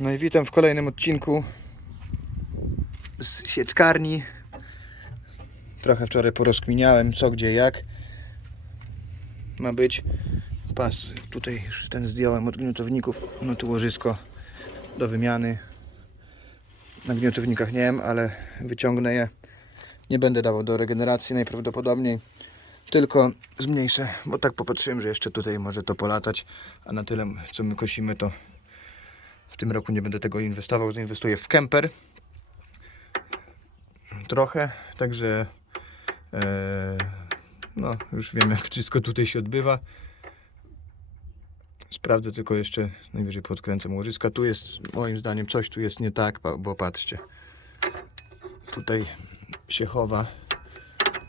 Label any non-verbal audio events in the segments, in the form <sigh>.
No i witam w kolejnym odcinku z sieczkarni. Trochę wczoraj porozkminiałem co, gdzie, jak ma być. Pas tutaj już ten zdjąłem od gniotowników. No tu łożysko do wymiany. Na gniotownikach nie wiem, ale wyciągnę je. Nie będę dawał do regeneracji najprawdopodobniej. Tylko zmniejszę, bo tak popatrzyłem, że jeszcze tutaj może to polatać, a na tyle co my kosimy to w tym roku nie będę tego inwestował, zainwestuję w kemper. Trochę, także e, no już wiem jak wszystko tutaj się odbywa. Sprawdzę tylko jeszcze, najwyżej podkręcę łożyska. Tu jest moim zdaniem coś tu jest nie tak, bo patrzcie. Tutaj się chowa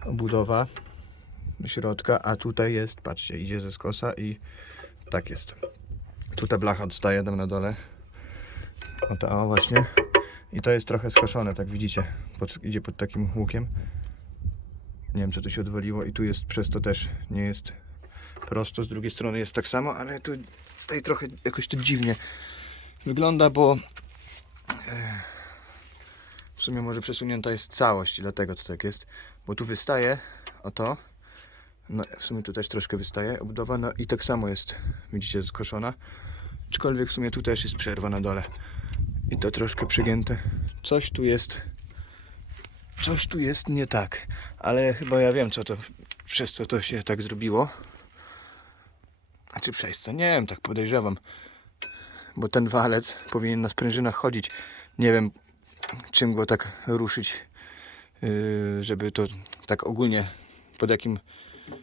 obudowa do środka, a tutaj jest, patrzcie, idzie ze skosa i tak jest. Tu ta blacha odstaje tam na dole. O to o właśnie. I to jest trochę skoszone, tak widzicie. Pod, idzie pod takim łukiem. Nie wiem, co tu się odwaliło i tu jest przez to też nie jest prosto. Z drugiej strony jest tak samo, ale tu z trochę jakoś to dziwnie wygląda, bo e, w sumie może przesunięta jest całość i dlatego to tak jest. Bo tu wystaje o to. No w sumie tu też troszkę wystaje obudowa, no i tak samo jest, widzicie, skoszona. Aczkolwiek w sumie tu też jest przerwa na dole. I to troszkę przegięte. Coś tu jest. Coś tu jest nie tak. Ale chyba ja wiem, co to. Przez co to się tak zrobiło. A czy przez co? Nie wiem, tak podejrzewam. Bo ten walec powinien na sprężynach chodzić. Nie wiem, czym go tak ruszyć, yy, żeby to tak ogólnie pod jakim,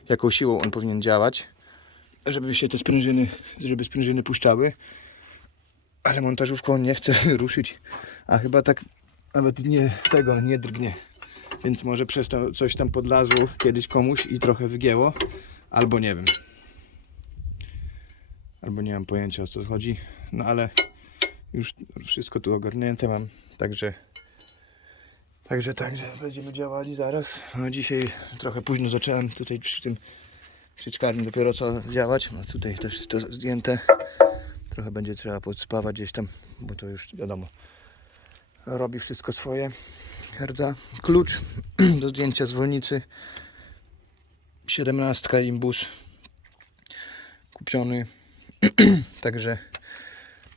jaką siłą on powinien działać, żeby się te sprężyny, żeby sprężyny puszczały ale montażówką nie chce <laughs> ruszyć, a chyba tak nawet nie tego nie drgnie. Więc może przez to coś tam podlazło kiedyś komuś i trochę wygięło, albo nie wiem. Albo nie mam pojęcia o co chodzi, no ale już wszystko tu ogarnięte mam, także także także będziemy działali zaraz. No dzisiaj trochę późno zacząłem tutaj przy tym sieczkarni dopiero co działać, no tutaj też jest to zdjęte. Trochę będzie trzeba podspawać gdzieś tam, bo to już wiadomo. Robi wszystko swoje. Herdza. Klucz <clears throat> do zdjęcia zwolnicy. 17 imbus kupiony. <clears throat> Także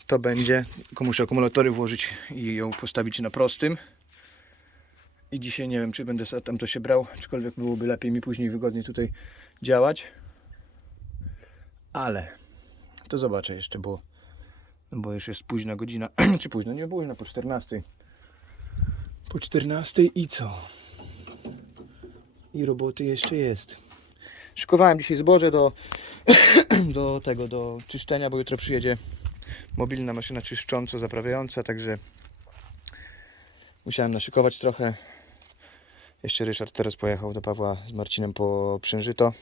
to będzie. Muszę akumulatory włożyć i ją postawić na prostym. I dzisiaj nie wiem, czy będę tam to się brał, aczkolwiek byłoby lepiej mi później wygodniej tutaj działać. Ale to zobaczę jeszcze, bo, bo już jest późna godzina. <clears throat> Czy późno? Nie późno, po 14. Po 14 i co? I roboty jeszcze jest. Szykowałem dzisiaj zboże do, <clears throat> do tego, do czyszczenia, bo jutro przyjedzie mobilna maszyna czyszcząco zaprawiająca, także musiałem naszykować trochę. Jeszcze Ryszard teraz pojechał do Pawła z Marcinem po Przężyto.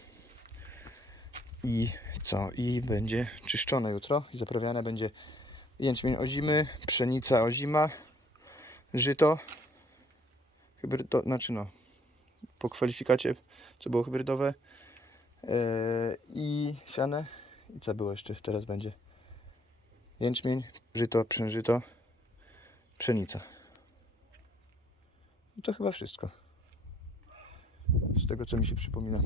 I co? I będzie czyszczone jutro i zaprawiane będzie jęczmień ozimy, pszenica ozima, żyto, hybrydo, znaczy no, po kwalifikacie, co było hybrydowe yy, i siane. I co było jeszcze teraz będzie? Jęczmień, żyto, przężyto, pszenica. I to chyba wszystko. Z tego co mi się przypomina.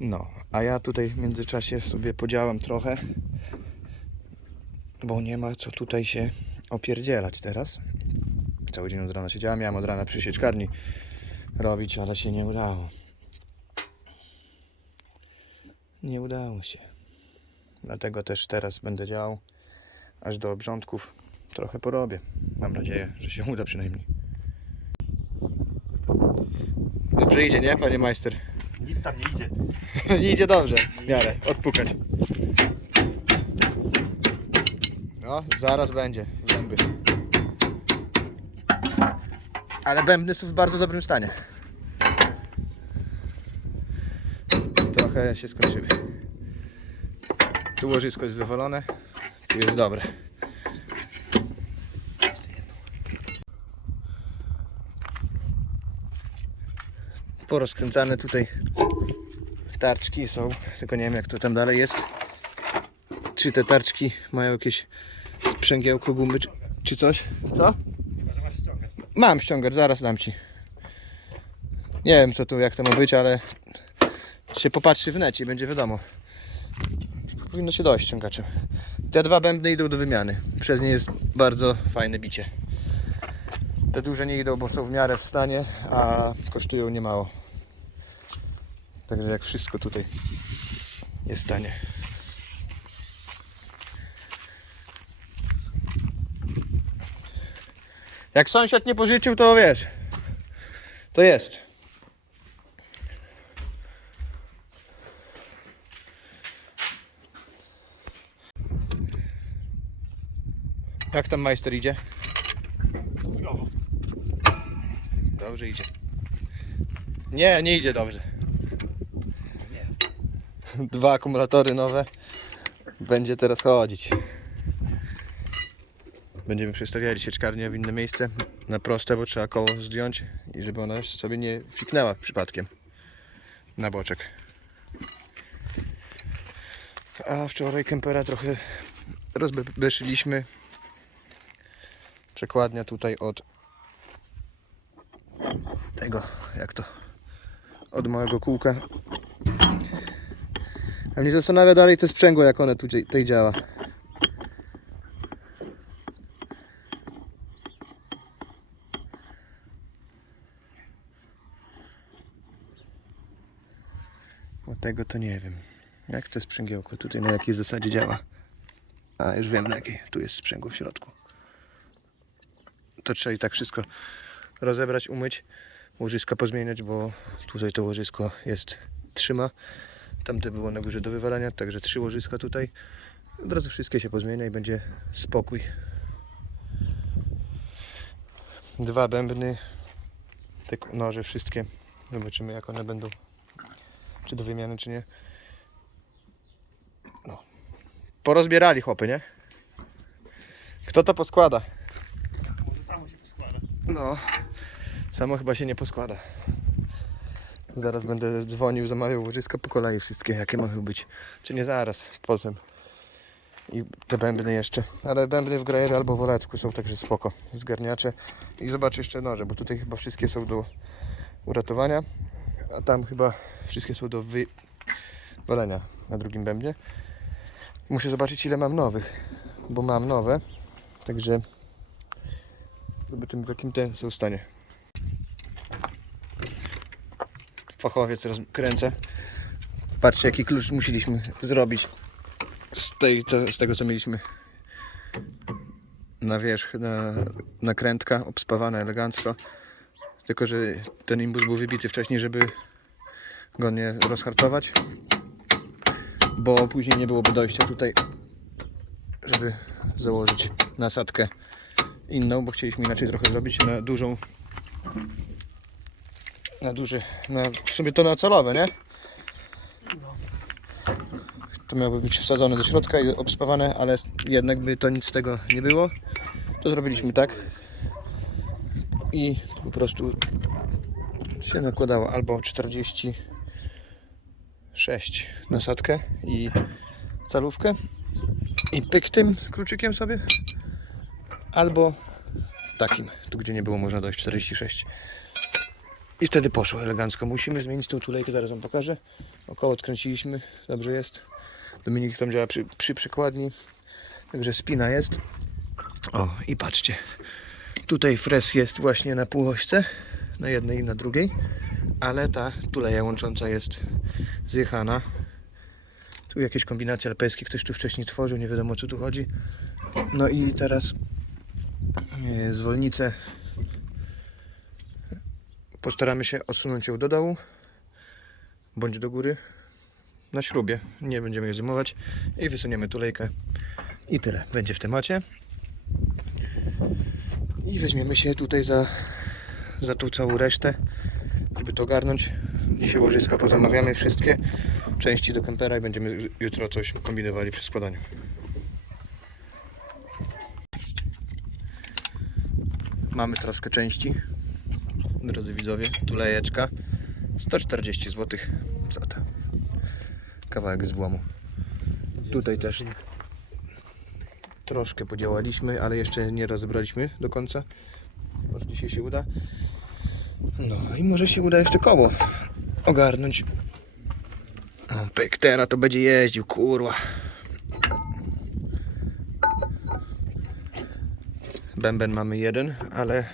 No, a ja tutaj w międzyczasie sobie podziałam trochę, bo nie ma co tutaj się opierdzielać teraz. Cały dzień od rana siedziałem, miałem od rana przy sieczkarni robić, ale się nie udało. Nie udało się. Dlatego też teraz będę działał aż do obrządków. Trochę porobię. Mam nadzieję, że się uda przynajmniej. Dobrze idzie, nie, panie majster? Nic tam nie idzie. <laughs> Idzie dobrze, w miarę, odpukać. No, zaraz będzie, zęby. Ale bębny są w bardzo dobrym stanie. Trochę się skończyły. Tu łożysko jest wywalone, tu jest dobre. Porozkręcane tutaj tarczki są, tylko nie wiem jak to tam dalej jest. Czy te tarczki mają jakieś sprzęgiełko gumy czy, czy coś. Co? Mam ściągacz, zaraz dam ci. Nie wiem co tu, jak to ma być, ale się popatrzy w necie i będzie wiadomo. Powinno się dojść ściągaczem. Te dwa bębny idą do wymiany. Przez nie jest bardzo fajne bicie. Te duże nie idą, bo są w miarę w stanie, a kosztują niemało. Także jak wszystko tutaj jest w stanie. Jak sąsiad nie pożyczył, to wiesz. To jest. Jak tam majster idzie? Dobrze idzie. Nie, nie idzie dobrze. <laughs> Dwa akumulatory nowe. Będzie teraz chodzić. Będziemy przestawiali sieczkarnię w inne miejsce na proste, bo trzeba koło zdjąć i żeby ona sobie nie fiknęła przypadkiem na boczek. A wczoraj kempera trochę rozbeszyliśmy. Przekładnia tutaj od tego, jak to, od małego kółka. A mnie zastanawia dalej to sprzęgło, jak one tutaj, tutaj działa. Bo tego to nie wiem. Jak to sprzęgiełko tutaj na jakiej zasadzie działa? A już wiem na jakiej. Tu jest sprzęgło w środku. To trzeba i tak wszystko rozebrać, umyć, łożyska pozmieniać, bo tutaj to łożysko jest trzyma. Tamte było na górze do wywalania, także trzy łożyska tutaj. Od razu wszystkie się pozmienia i będzie spokój. Dwa bębny, te noże wszystkie. Zobaczymy jak one będą, czy do wymiany, czy nie. No. Porozbierali chłopy, nie? Kto to poskłada? Może samo się poskłada. No, samo chyba się nie poskłada. Zaraz będę dzwonił, zamawiał łożyska po kolei wszystkie, jakie mogą być. Czy nie zaraz, potem. I te bębny jeszcze. Ale bębny w Grajerze albo w Olecku są także spoko. Zgarniacze. I zobacz jeszcze noże, bo tutaj chyba wszystkie są do uratowania. A tam chyba wszystkie są do wywalenia na drugim bębnie. Muszę zobaczyć ile mam nowych, bo mam nowe. Także Zobaczymy w jakim te są stanie. Fachowiec teraz kręcę. Patrzcie jaki klucz musieliśmy zrobić z, tej, z tego co mieliśmy na wierzch, na, nakrętka obspawana elegancko. Tylko, że ten imbus był wybity wcześniej, żeby go nie rozhartować. Bo później nie byłoby dojścia tutaj, żeby założyć nasadkę inną, bo chcieliśmy inaczej trochę zrobić na dużą na duży, na, w sumie to na celowe, nie? To miałoby być wsadzone do środka i obspawane, ale jednak by to nic z tego nie było. To zrobiliśmy tak i po prostu się nakładało albo 46 nasadkę i calówkę i pyk tym kluczykiem sobie albo takim, tu gdzie nie było można dojść 46 i wtedy poszło elegancko. Musimy zmienić tą tulejkę, zaraz wam pokażę. Około odkręciliśmy, dobrze jest. Dominik tam działa przy, przy przekładni. Także spina jest. O i patrzcie. Tutaj fres jest właśnie na półośce na jednej i na drugiej ale ta tuleja łącząca jest zjechana. Tu jakieś kombinacje alpejskie ktoś tu wcześniej tworzył, nie wiadomo o co tu chodzi. No i teraz e, zwolnicę postaramy się odsunąć ją do dołu bądź do góry na śrubie. Nie będziemy jej zajmować i wysuniemy tulejkę i tyle. Będzie w temacie. I weźmiemy się tutaj za, za tą całą resztę, żeby to ogarnąć. Dzisiaj łożyska pozamawiamy wszystkie części do kempera i będziemy jutro coś kombinowali przy składaniu. Mamy troskę części. Drodzy widzowie, tulejeczka 140 zł. Co to? Kawałek złomu. Tutaj też troszkę podziałaliśmy, ale jeszcze nie rozebraliśmy do końca. Może dzisiaj się uda. No i może się uda jeszcze koło ogarnąć. O, pyk, teraz to będzie jeździł, kurwa. Bęben mamy jeden, ale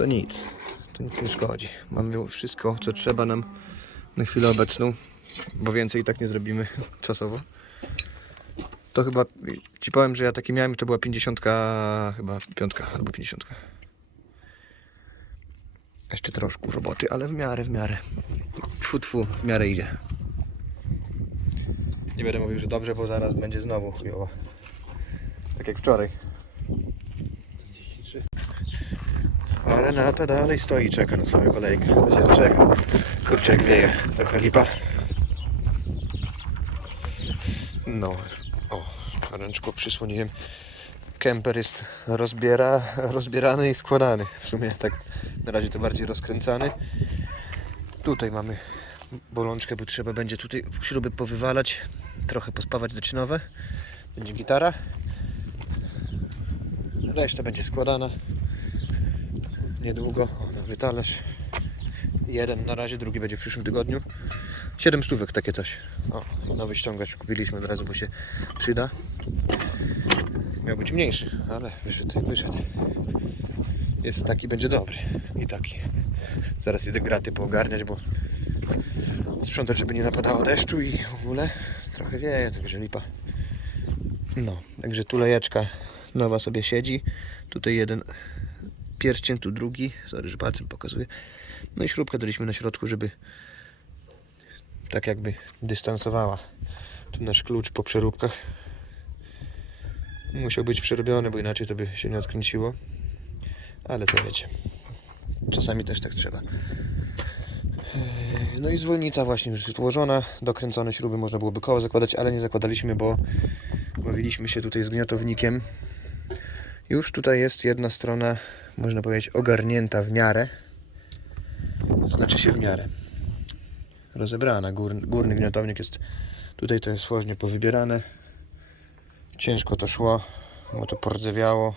to nic. To nic nie szkodzi. Mamy wszystko, co trzeba nam na chwilę obecną, bo więcej i tak nie zrobimy <laughs> czasowo. To chyba, ci powiem, że ja taki miałem i to była 50, chyba piątka albo 50. Jeszcze troszkę roboty, ale w miarę, w miarę. Tfu, tfu, w miarę idzie. Nie będę mówił, że dobrze, bo zaraz będzie znowu chujowo. Tak jak wczoraj. 43. A Renata dalej stoi i czeka na swoją kolejkę. To się doczeka. Kurczę, jak wieje. Trochę lipa. No, o, ręczko przysłoniłem. Kemper jest rozbiera, rozbierany i składany. W sumie tak na razie to bardziej rozkręcany. Tutaj mamy bolączkę, bo trzeba będzie tutaj śruby powywalać, trochę pospawać zaczynowe. Będzie gitara. Reszta będzie składana. Niedługo. Nowy talerz. Jeden na razie, drugi będzie w przyszłym tygodniu. 7 stówek takie coś. O, nowy ściągacz kupiliśmy od razu, bo się przyda. Miał być mniejszy, ale wyszedł jak wyszedł. Jest taki, będzie dobry. I taki. Zaraz idę graty poogarniać, bo sprzątać, żeby nie napadało deszczu i w ogóle trochę wieje, także lipa. No, także tu lejeczka nowa sobie siedzi. Tutaj jeden pierścień, tu drugi. Sorry, że palcem pokazuję. No i śrubkę daliśmy na środku, żeby tak jakby dystansowała. Tu nasz klucz po przeróbkach. Musiał być przerobiony, bo inaczej to by się nie odkręciło. Ale to wiecie. Czasami też tak trzeba. No i zwolnica właśnie już złożona. Dokręcone śruby można byłoby koło zakładać, ale nie zakładaliśmy, bo bawiliśmy się tutaj z gniotownikiem. Już tutaj jest jedna strona, można powiedzieć, ogarnięta w miarę. Znaczy się w miarę. Rozebrana. Gór, górny gniotownik jest tutaj to jest słożnie powybierane. Ciężko to szło, bo to pordzewiało.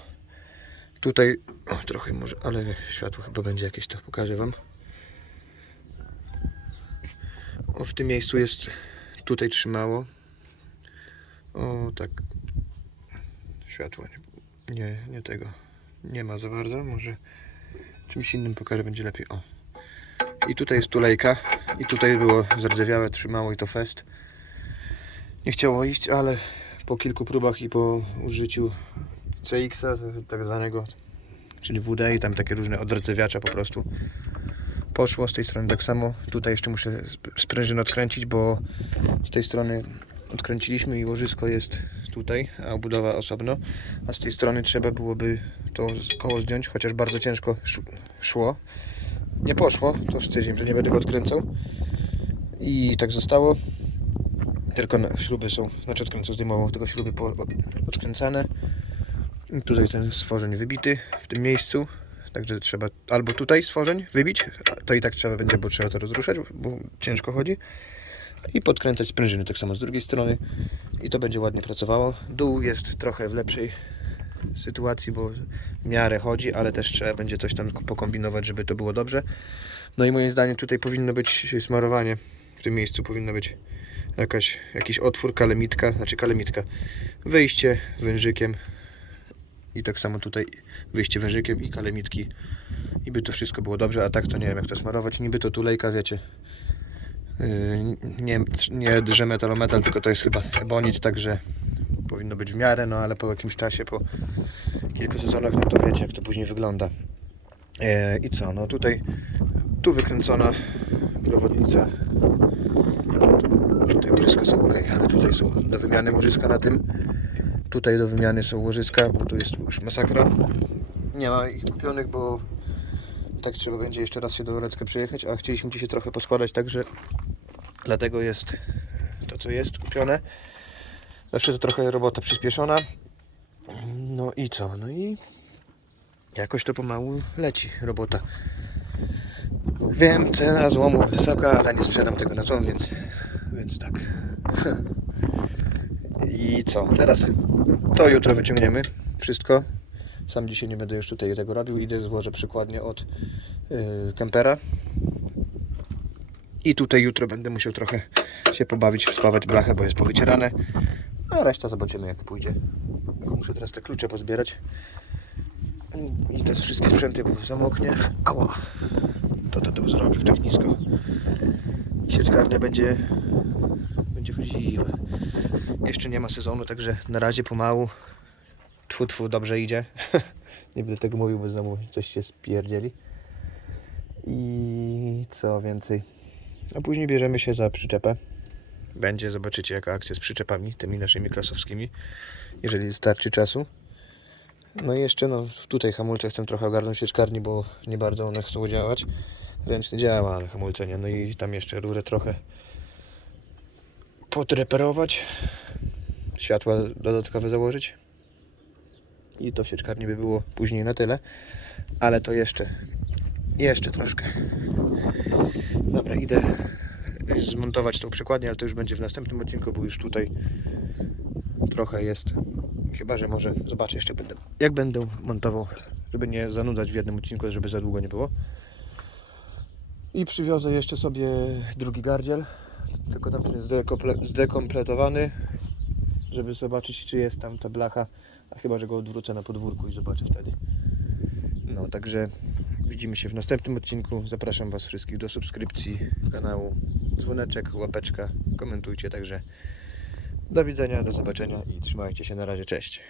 Tutaj o, trochę może, ale światło chyba będzie jakieś, to pokażę Wam. O, w tym miejscu jest, tutaj trzymało. O, tak. Światło nie, nie, nie tego. Nie ma za bardzo, może czymś innym pokażę, będzie lepiej. O. I tutaj jest tulejka. I tutaj było zardzewiałe, trzymało i to fest. Nie chciało iść, ale po kilku próbach i po użyciu CX-a, tak zwanego, czyli WD i tam takie różne odrdzewiacze po prostu poszło z tej strony tak samo. Tutaj jeszcze muszę sp- sprężynę odkręcić, bo z tej strony odkręciliśmy i łożysko jest tutaj, a obudowa osobno, a z tej strony trzeba byłoby to koło zdjąć, chociaż bardzo ciężko sz- szło. Nie poszło, to stwierdziłem, że nie będę go odkręcał i tak zostało. Tylko śruby są, znaczy odkręcał zdejmował, tylko śruby po, od, odkręcane. I tutaj ten stworzeń wybity w tym miejscu. Także trzeba albo tutaj stworzeń wybić, to i tak trzeba będzie, bo trzeba to rozruszać, bo ciężko chodzi. I podkręcać sprężyny tak samo z drugiej strony. I to będzie ładnie pracowało. Dół jest trochę w lepszej sytuacji, bo w miarę chodzi, ale też trzeba będzie coś tam pokombinować, żeby to było dobrze. No i moim zdaniem tutaj powinno być smarowanie. W tym miejscu powinno być jakaś, jakiś otwór, kalemitka, znaczy kalemitka. Wyjście wężykiem i tak samo tutaj wyjście wężykiem i kalemitki i by to wszystko było dobrze, a tak to nie wiem jak to smarować. Niby to tulejka, wiecie, yy, nie, nie drze metalometal, tylko to jest chyba ebonit, także powinno być w miarę, no ale po jakimś czasie, po kilku sezonach, no to wiecie jak to później wygląda. E, I co, no tutaj tu wykręcona przewodnica. Tutaj łożyska są ok, ale tutaj są do wymiany łożyska na tym. Tutaj do wymiany są łożyska, bo tu jest już masakra. Nie ma ich kupionych, bo tak trzeba będzie jeszcze raz się do Orecka przyjechać, a chcieliśmy dzisiaj trochę poskładać, także dlatego jest to co jest kupione. Zawsze to trochę robota przyspieszona. No i co? No i jakoś to pomału leci robota. Wiem, cena złomu wysoka, ale nie sprzedam tego na złom, więc, więc tak. <laughs> I co? Teraz To jutro wyciągniemy wszystko. Sam dzisiaj nie będę już tutaj tego robił. Idę złożę przykładnie od yy, kempera. I tutaj jutro będę musiał trochę się pobawić, wspawać blachę, bo jest powycierane. A reszta zobaczymy jak pójdzie. Muszę teraz te klucze pozbierać. I te wszystkie sprzęty, bo zamoknie. Ała! To to to zrobił tak nisko. Sieczkarnia będzie będzie chodziła. Jeszcze nie ma sezonu, także na razie pomału. Tfu, tfu, dobrze idzie. <laughs> nie będę tego mówił, bo znowu coś się spierdzieli. I co więcej. A później bierzemy się za przyczepę. Będzie, zobaczycie jaka akcja z przyczepami, tymi naszymi klasowskimi, jeżeli starczy czasu. No i jeszcze, no tutaj hamulce chcę trochę ogarnąć sieczkarni, bo nie bardzo one chcą działać. Ręczny działa, ale hamulce nie. No i tam jeszcze rurę trochę podreperować. Światła dodatkowe założyć. I to w sieczkarni by było później na tyle. Ale to jeszcze, jeszcze troszkę. Dobra, idę zmontować tą przekładnię, ale to już będzie w następnym odcinku, bo już tutaj trochę jest. Chyba, że może zobaczę jeszcze będę, jak będę montował, żeby nie zanudzać w jednym odcinku, żeby za długo nie było. I przywiozę jeszcze sobie drugi gardziel, tylko tam jest zdekomple- zdekompletowany, żeby zobaczyć, czy jest tam ta blacha, a chyba, że go odwrócę na podwórku i zobaczę wtedy. No, także widzimy się w następnym odcinku. Zapraszam Was wszystkich do subskrypcji kanału, dzwoneczek, łapeczka, komentujcie, także do widzenia, do zobaczenia i trzymajcie się na razie, cześć.